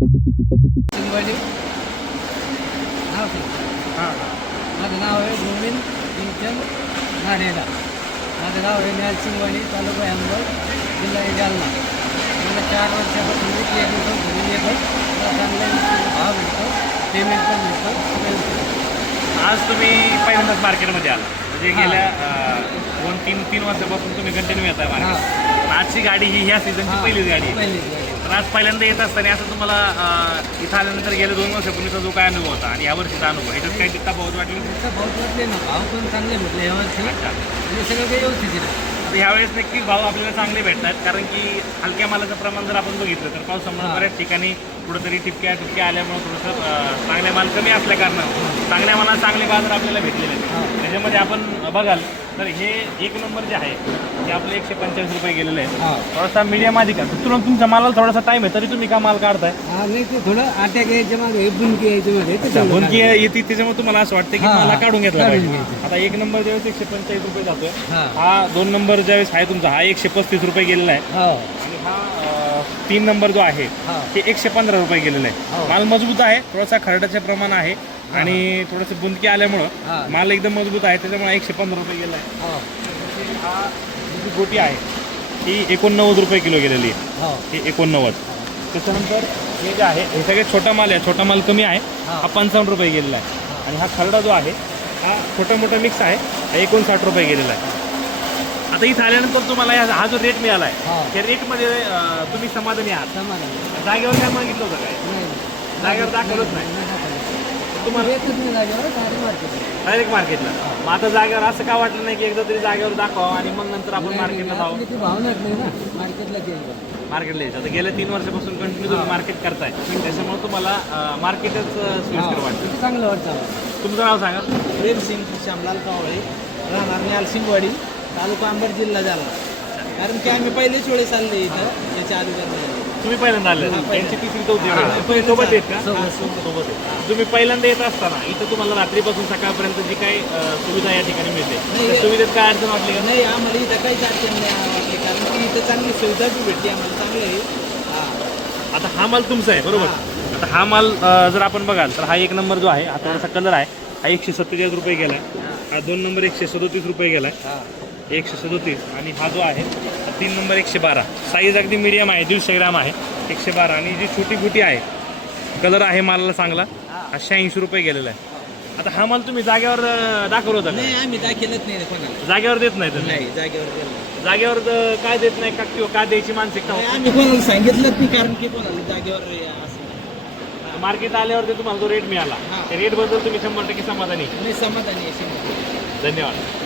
शिंगवाडी नाव सांग. माझं नाव आहे गोविंद भीमचंद नाडेला माझं नाव आहे न्याल सिंगवाडी तालुका अहमदोल जिल्हा आहे जालना मला चार वर्षापासून मी एक येतो घरी येतो मला चांगला भाव भेटतो पेमेंट पण भेटतो सगळं भेटतं. आज तुम्ही पहिल्यांदाच मार्केटमध्ये आला. म्हणजे. गेल्या अं, दोन तीन तीन वर्षापासून तुम्ही कंटिन्यू येत आहे हां. मार्केट आजची गाडी ही ह्या सीझनची. पहिलीच गाडी आहे. पहिलीच गाडी पण आज पहिल्यांदा येत असताना असं तुम्हाला अं, इथं आल्यानंतर गेल्या दोन वर्षापूर्वीचा जो काय अनुभव होता आणि यावर्षीचा अनुभव ह्याच्यात काही बहुत वाटली? तर भाव वाटले ना भाव पण चांगले भेटले यावर्षी आणि सगळं काही व्यवस्थित आहे. तर ह्यावेळेस नक्कीच भाव आपल्याला चांगले भेटतात कारण की हलक्या मालाचं प्रमाण जर आपण बघितलं तर पावसामुळे. बऱ्याच ठिकाणी कुठंतरी टिपक्या टिपक्या आल्यामुळे थोडंसं अं, चांगले माल कमी असल्या कारणानं चांगल्या मालाला चांगले बाजार आपल्याला भेटलेले आहेत. त्याच्यामध्ये आपण बघाल तर हे एक नंबर जे आहे ते आपलं एकशे पंचेचाळीस रुपये गेलेलं आहे थोडासा मीडियम आधी का तुला तुमच्या मालाला थोडासा टाइम आहे तरी तुम्ही का माल काढताय? हा नाही ते थोडं घ्यायच्या मागे बुनकी. येते त्याच्यामुळे तुम्हाला असं वाटतं की मला. काढून घेतला पाहिजे. आता एक नंबर ज्यावेळेस एकशे पंचेचाळीस रुपये जातोय हा दोन नंबर ज्यावेळेस आहे तुमचा हा एकशे पस्तीस रुपये गेलेला आहे. हो. आणि हा तीन नंबर जो आहे हा. ते एकशे पंधरा रुपये गेलेला हो. आहे माल मजबूत आहे थोडासा खरडाचे प्रमाण आहे आणि थोडंसं बुंदकी आल्यामुळं हा. माल एकदम मजबूत आहे त्याच्यामुळे एकशे पंधरा रुपये गेला आहे. हो. हा ही जी गोटी आहे ती एकोणनव्वद रुपये किलो गेलेली आहे. हो. ही एकोणनव्वद. त्याच्यानंतर हे जे आहे हे सगळे छोटा माल आहे छोटा माल कमी आहे हा. हा पंचावन्न रुपये गेलेला आहे. आणि हा खरडा जो आहे हा छोटा मोठा मिक्स आहे हा एकोणसाठ रुपये गेलेला आहे. आता इथं आल्यानंतर तुम्हाला या- हा जो रेट मिळाला आहे हा. त्या रेटमध्ये अं, तुम्ही समाधानी आहात? समाधान जागेवर काय मागितलं होतं काय? नाही जागेवर दाखवलंच नाही. तुम्हाला तुम्हाला येतच नाही जागेवर? डायरेक्ट मार्केट डायरेक्ट मार्केटला मग आता जागेवर असं का वाटलं नाही की एकदा तरी जागेवर दाखवा आणि मग नंतर आपण मार्केटला जाऊ? आपली ती भावनाच नाही ना मार्केटला मार्केटला यायचं आता गेल्या तीन वर्षापासून कंटिन्यू तुम्ही मार्केट करताय. त्याच्यामुळे तुम्हाला मार्केटच सोयीस्कर वाटतं. चांगलं वाटतं. तुमचं नाव सांगा. प्रेम सिंग श्यामलाल कावळे राहणार न्याल सिंगवाडी तालुका अंबड जिल्हा जालना कारण की आम्ही पहिलेच वेळेस आले इथं याच्या अगोदर तुम्ही पहिल्यांदा आले? यांची तिसरी चौथी वेळ आहे. तुम्ही सोबत. आहेत का? सोबत, हा, सोबत. सोबत आहेत. तुम्ही पहिल्यांदा येत असताना इथं तुम्हाला रात्रीपासून सकाळपर्यंत जी काही अं, सुविधा या ठिकाणी मिळते त्या सुविधेत काय अडचण वाटली का? नाही आम्हाला इथं काहीच अडचण नाही वाटली. कारण की इथं चांगली सुविधा बी भेटली आम्हाला चांगलं आहे. हा. आता हा माल तुमचा आहे बरोबर? आता हा माल अं, जर आपण बघाल तर हा एक नंबर जो आहे हा थोडासा कलर आहे. हा एकशे सत्तेचाळीस रुपये गेलाय. हा दोन नंबर एकशे सदोतीस रुपये गेलाय. हा. एकशे सदोतीस आणि हा जो आहे हा तीन नंबर एकशे बारा. साईज अगदी मीडियम आहे दीडशे ग्राम आहे एकशे बारा. आणि जी छोटी गुटी आहे कलर आहे मालाला चांगला हा शहाऐंशी रुपये गेलेला आहे. आता हा माल तुम्ही जागेवर अं, दाखवलं होता नाही आम्ही दाखलच नाही रे कोणाला. जागेवर देत नाही तुम्ही? नाही जागेवर गेलो. जागेवर अं, काय देत नाही? का किंवा का द्यायची मानसिकता नाही? आम्ही कोणाला सांगितलंच नाही कारण की कोणाला जागेवर असं. मार्केट आल्यावर ते तुम्हाला जो रेट मिळाला हा. त्या रेटबद्दल तुम्ही शंभर टक्के समाधानी नाही समाधानी आहे शंभर टक्के. धन्यवाद.